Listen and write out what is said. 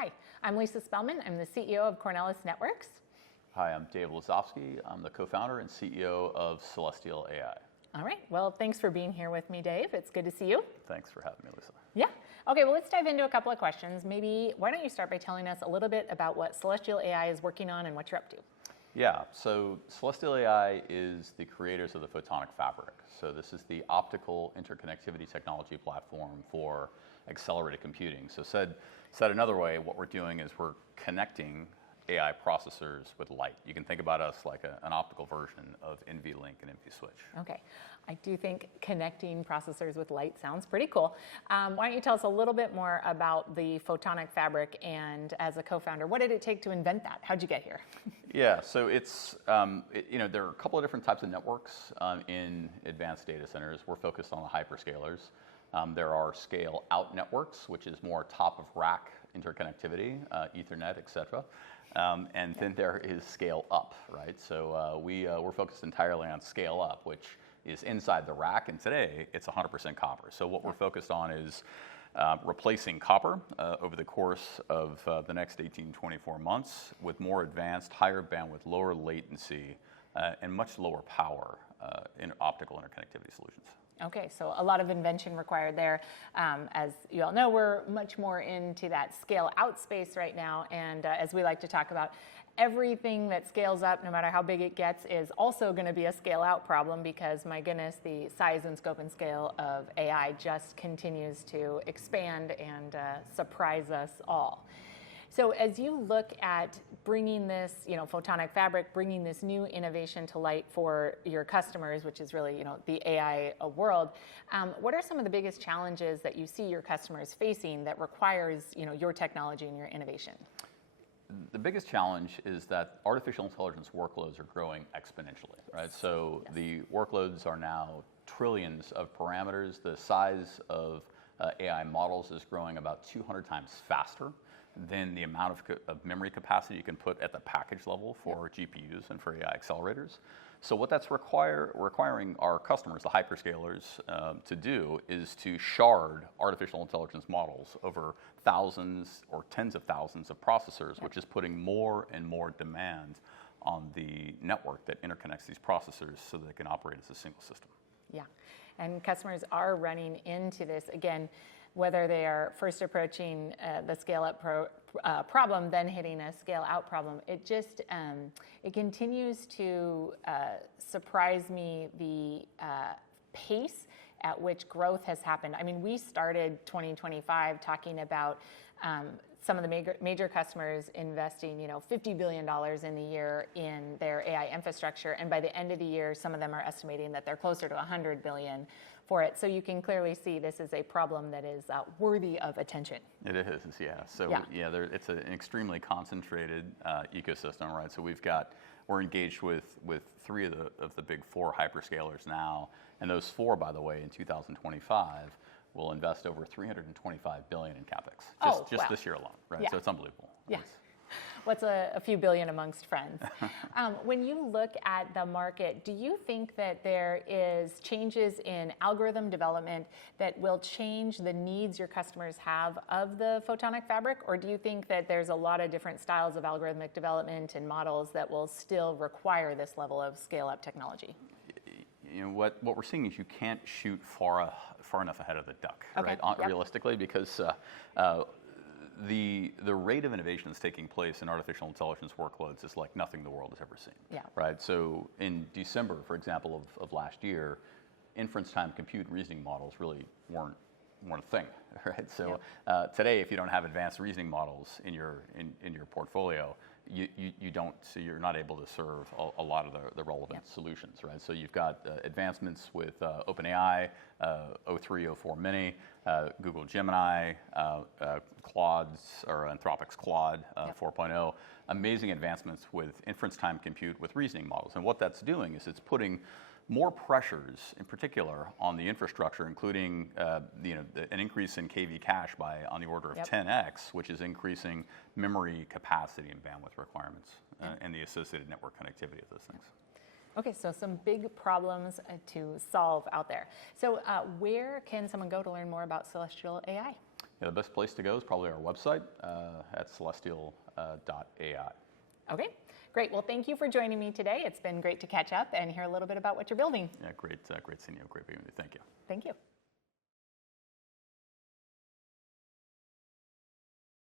Hi, I'm Lisa Spelman. I'm the CEO of Cornelis Networks. Hi, I'm Dave Lazovsky. I'm the co-founder and CEO of Celestial AI. All right, well, thanks for being here with me, Dave. It's good to see you. Thanks for having me, Lisa. Yeah. Okay, well, let's dive into a couple of questions. Maybe why don't you start by telling us a little bit about what Celestial AI is working on and what you're up to? Yeah, so Celestial AI is the creators of the Photonic fabric. So this is the optical interconnectivity technology platform for accelerated computing. So said another way, what we're doing is we're connecting AI processors with light. You can think about us like an optical version of NVLink and NVSwitch. Okay, I do think connecting processors with light sounds pretty cool. Why don't you tell us a little bit more about the Photonic fabric, and as a co-founder, what did it take to invent that? How'd you get here? Yeah, so it's, there are a couple of different types of networks in advanced data centers. We're focused on the hyperscalers. There are scale-out networks, which is more top-of-rack interconnectivity, Ethernet, et cetera. And then there is scale-up, right? So we're focused entirely on scale-up, which is inside the rack, and today it's 100% copper. So what we're focused on is replacing copper over the course of the next 18-24 months with more advanced, higher bandwidth, lower latency, and much lower power in optical interconnectivity solutions. Okay, so a lot of invention required there. As you all know, we're much more into that scale out space right now. And as we like to talk about, everything that scales up, no matter how big it gets, is also going to be a scale out problem because, my goodness, the size and scope and scale of AI just continues to expand and surprise us all. So as you look at bringing this, photonic fabric, bringing this new innovation to light for your customers, which is really, the AI world, what are some of the biggest challenges that you see your customers facing that requires, your technology and your innovation? The biggest challenge is that artificial intelligence workloads are growing exponentially, right? So the workloads are now trillions of parameters. The size of AI models is growing about 200 times faster than the amount of memory capacity you can put at the package level for GPUs and for AI accelerators. So what that's requiring our customers, the hyperscalers, to do is to shard artificial intelligence models over thousands or tens of thousands of processors, which is putting more and more demand on the network that interconnects these processors so they can operate as a single system. Yeah, and customers are running into this, again, whether they are first approaching the scale-up problem, then hitting a scale-out problem. It just, it continues to surprise me, the pace at which growth has happened. I mean, we started 2025 talking about some of the major customers investing, $50 billion in the year in their AI infrastructure, and by the end of the year, some of them are estimating that they're closer to $100 billion for it. So you can clearly see this is a problem that is worthy of attention. It is, yeah. So it's an extremely concentrated ecosystem, right? So we're engaged with three of the big four hyperscalers now, and those four, by the way, in 2025 will invest over $325 billion in capex just this year alone, right? Yeah. So it's unbelievable. Yeah. What's a few billion amongst friends? When you look at the market, do you think that there is changes in algorithm development that will change the needs your customers have of the photonic fabric? Or do you think that there's a lot of different styles of algorithmic development and models that will still require this level of scale-up technology? What we're seeing is you can't shoot far enough ahead of the duck, right? Realistically, because the rate of innovation that's taking place in artificial intelligence workloads is like nothing the world has ever seen. Yeah. Right. So in December, for example, of last year, inference-time compute reasoning models really weren't a thing, right? So today, if you don't have advanced reasoning models in your portfolio, you don't, so you're not able to serve a lot of the relevant solutions, right? So you've got advancements with OpenAI, O3, O4 Mini, Google Gemini, Anthropic's Claude 4.0, amazing advancements with inference-time compute with reasoning models. And what that's doing is it's putting more pressures, in particular, on the infrastructure, including an increase in KV cache on the order of 10x, which is increasing memory capacity and bandwidth requirements and the associated network connectivity of those things. Okay, so some big problems to solve out there. So where can someone go to learn more about Celestial AI? Yeah, the best place to go is probably our website at celestial.ai. Okay, great. Well, thank you for joining me today. It's been great to catch up and hear a little bit about what you're building. Yeah, great seeing you. Great being with you. Thank you. Thank you.